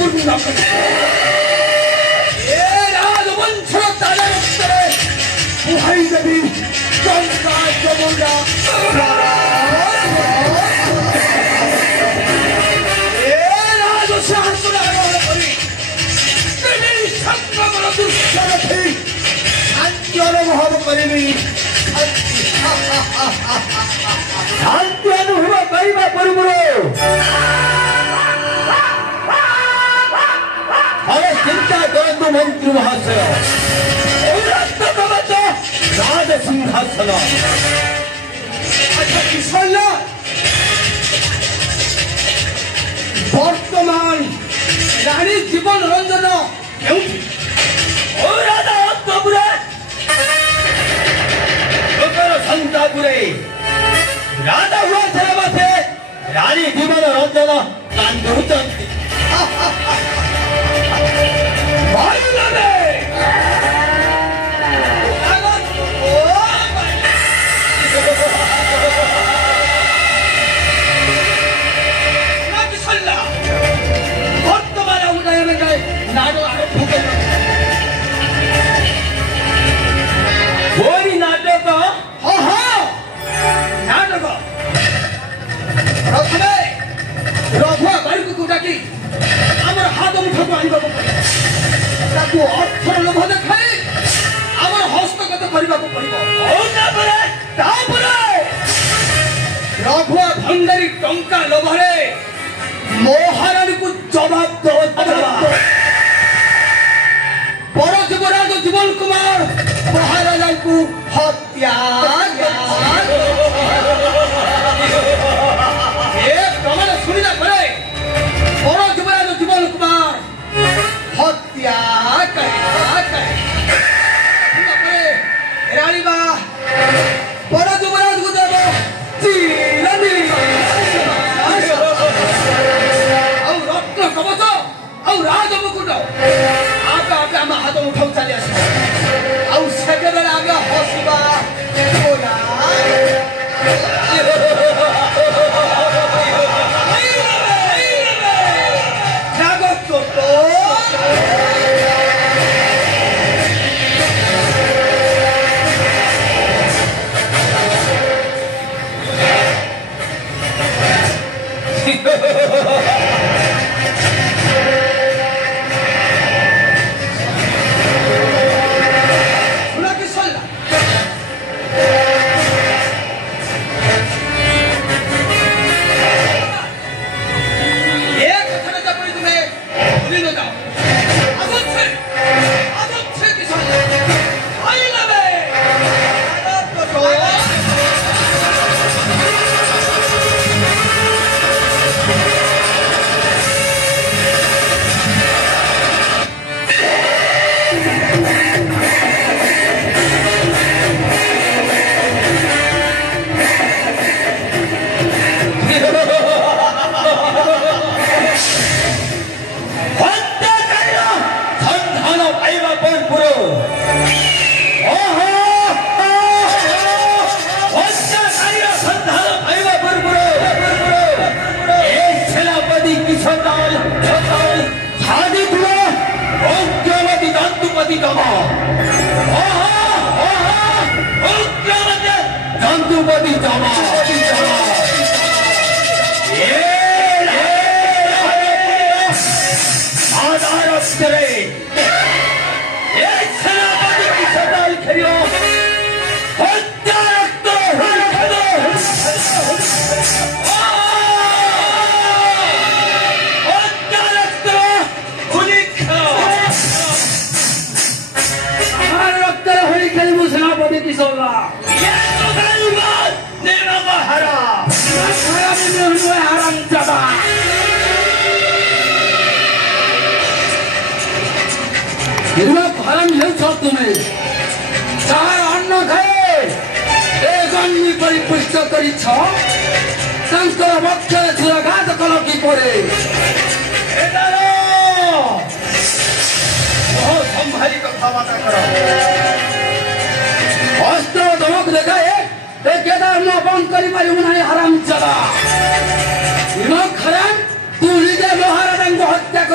पूर्ण राजवंश तारे बुहाई देवी गंगा जमुना अनुभव करी शांति अनुभव करने पूर्व हमें चिंता करतु मंत्री महाशय राज सिंहासन बर्तमान रानी जीवन रंजन संतापुरे राधा हुआ थे रानी जीवन रंजन कांदुचंती वर्तमान उदयन नाडो गोरी नाटक नाटक प्रथमे रघुआ बाड़ी को डाकी आमर हाथ मुठक आने अर्थर लोभ देखाई आमर हस्तगत करने रघुआ भंडारी टंका लोभरे महारानी को जवाब बड़ युवराज जीवन कुमार महाराजा को हत्या प्रमाण शुणा पड़े बड़ युवराज जीवन कुमार हत्या रानी बा बड़ युवराज को देव रत्न कवच और राज मुकुट आप आम हाथ उठाऊ चली आसे आगे हसवा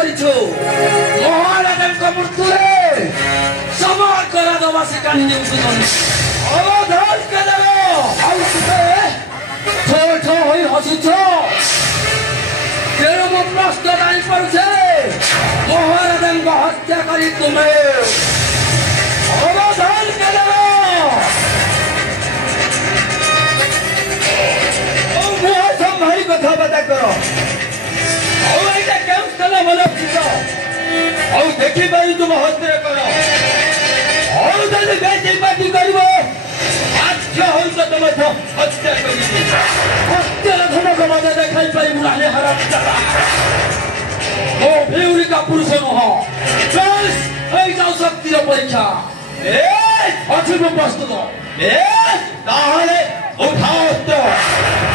କରିଛୁ ମହାରାଜାଙ୍କ ମୃତ୍ୟୁରେ ସମର କରାଦବାସୀ କାହିଁକି ଉଠୁଛନ୍ତି ଅବଧାନ କେଦେବ ଆଉ ଠୋ ଠୋ ହୋଇ ହସୁଛ ତେଣୁ ମୁଁ ପ୍ରଶ୍ନ ଜାଣିପାରୁଛେ ମହାରାଜାଙ୍କ ହତ୍ୟା କରି ତୁମେ ଅବଧାନ କେଦେବ ମୁହଁ ସମ୍ଭାଳି କଥାବାର୍ତ୍ତା କର ଆଉ ଏଇଟା କେଉଁ ସ୍ଥାନ ଭଲ ଥିବ ଆଉ ଦେଖିପାରି ତୁମ ହସ୍ତରେ କର ଆଉ ଯଦି ବେଜିବାଜି କରିବ ଆଖ୍ୟ ହୋଇଛ ତମେ ହତ୍ୟା କରିବି ହତ୍ୟାର ଧନକ ମଜା ଦେଖାଇ ପାରିବୁ ନାହିଁ ହରାମ ମୋ ଭିଉରିକା ପୁରୁଷ ନୁହଁ ବେଶ ଏଇଟା ଶକ୍ତିର ପରୀକ୍ଷା ଅଛି ମୁଁ ପ୍ରସ୍ତୁତ ତାହେଲେ ଉଠାଅ ଅସ୍ତ୍ର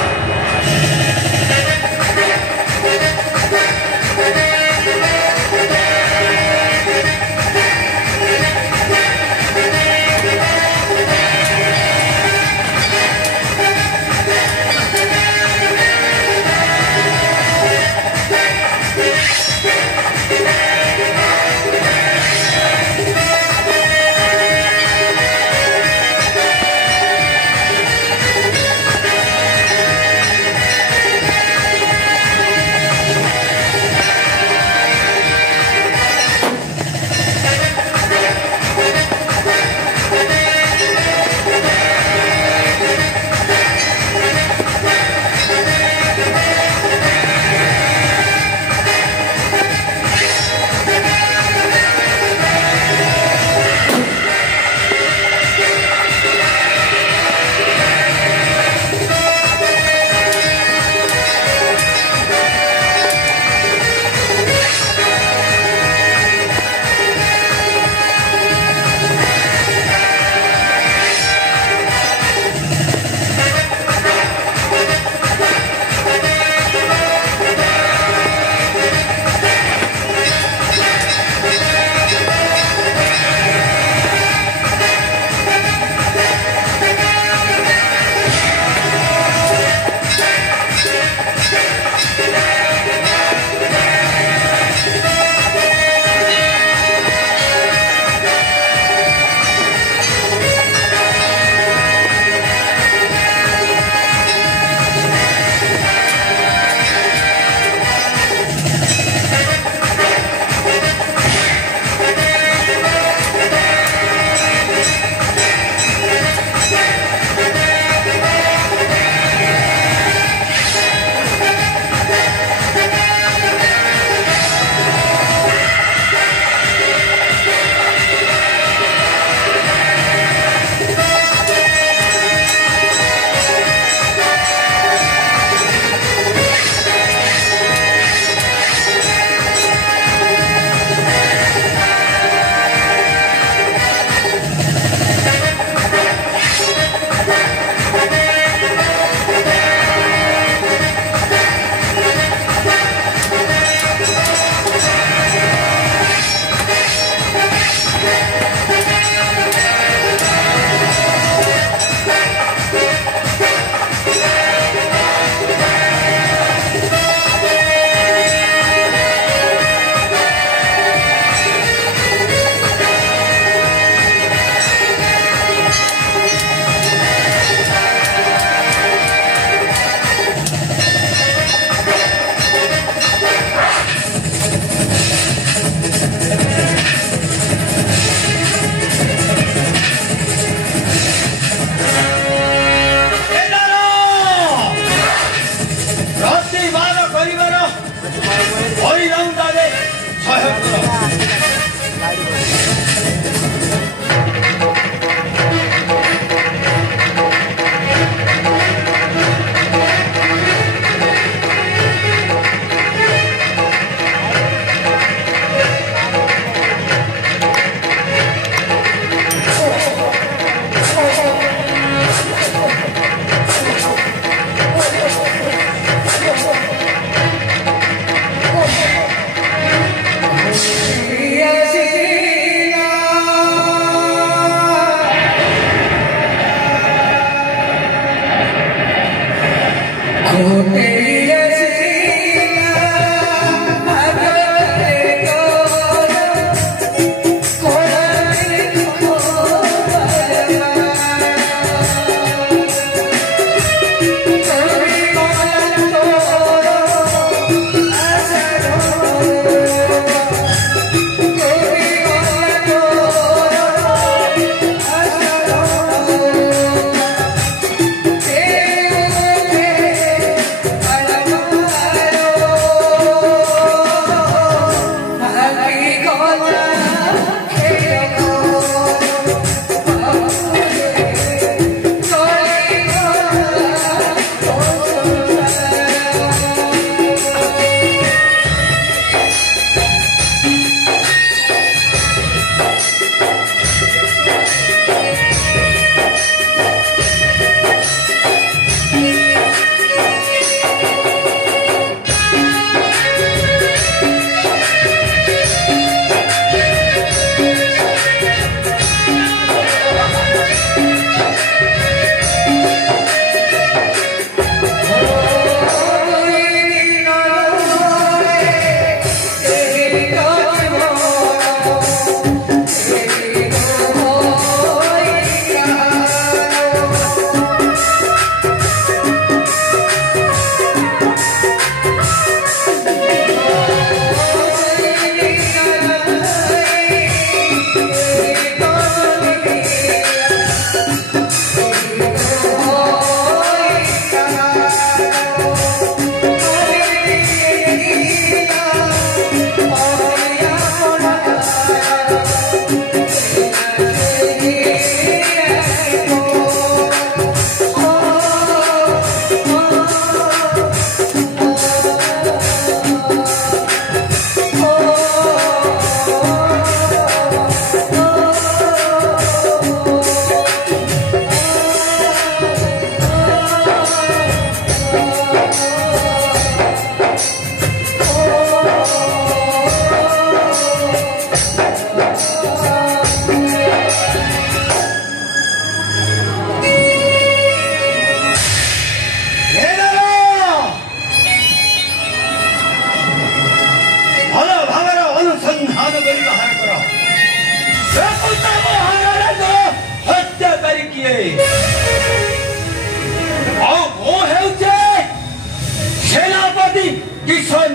सेनापति किशोर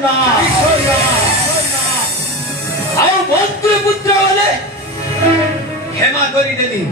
मंत्री पुत्र वाले हेमा करी देली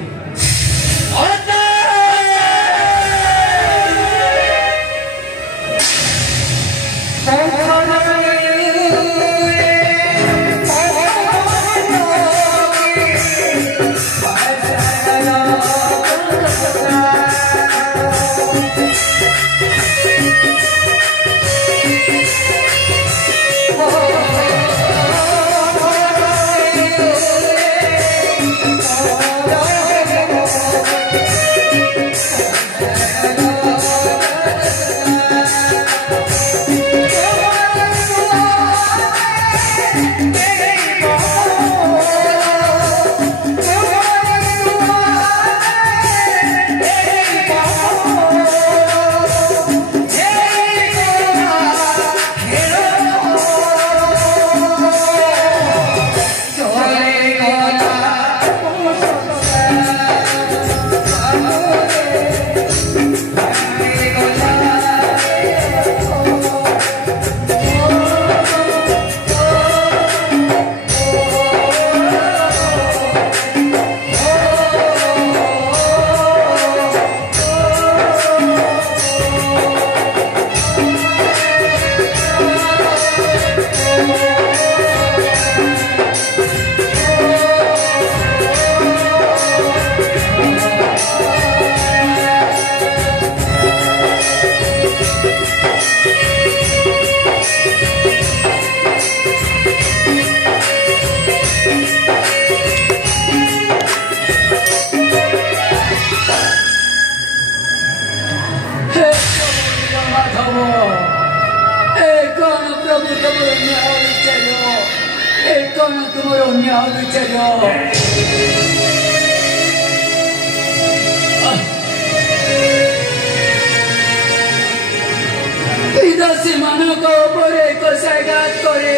विदेशी मानव को सैगात करे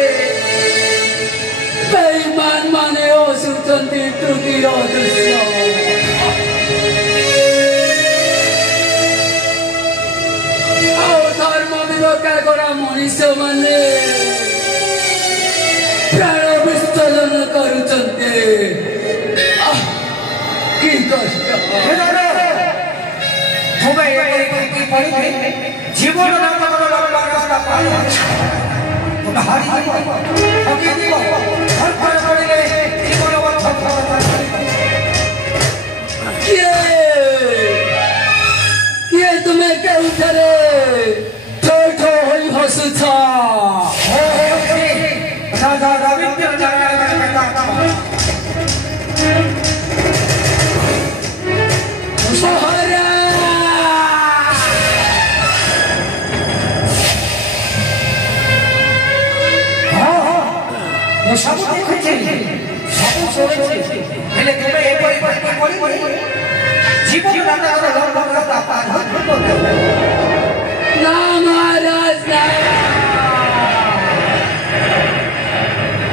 बेईमान माने असुचंती त्रुटिर दृश्य धर्म विरोधा करा मनुष्य माने प्राण विसर्जन करुचंते कि कष्ट जीवन रास्ता सब देखुचे सब सोचे हेले तुमे ए परी जीवन दाता ना महाराज ना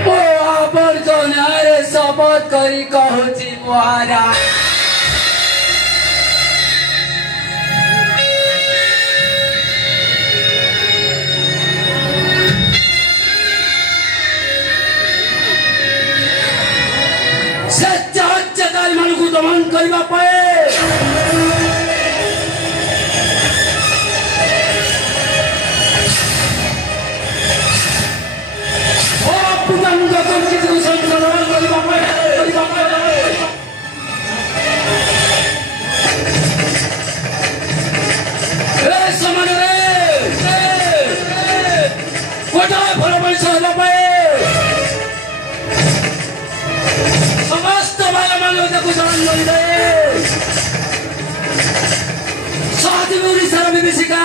ओ आवर्जनारे शपथ करी कहूची महाराज दमन करबा पाए ओ पुतंग तुम किसी संसार करबा पाए ए समान रे कोटा फल बल सहबा पाए समस्त भाई मानवता को शरण लई दे साधु गुरु सारा विभिषिका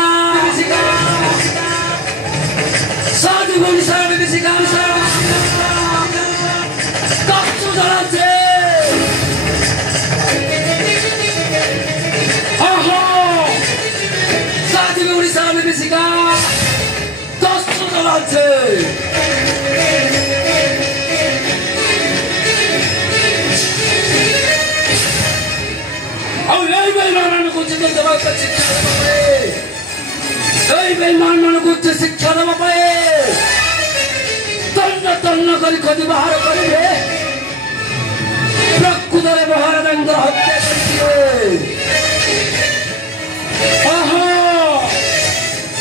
साधु गुरु सारा विभिषिका कच्चू जरा से आहो साधु गुरु सारा विभिषिका कच्चू जरा से शिक्षा दबा पाए तन्न करी खोजी बाहर करेंगे प्रकृतरे महाराज हत्या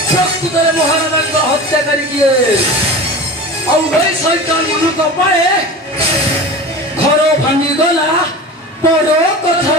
प्रकृतरे महाराज हत्या करिए शैतान मन पाए घर भांगी गला बड़ कथा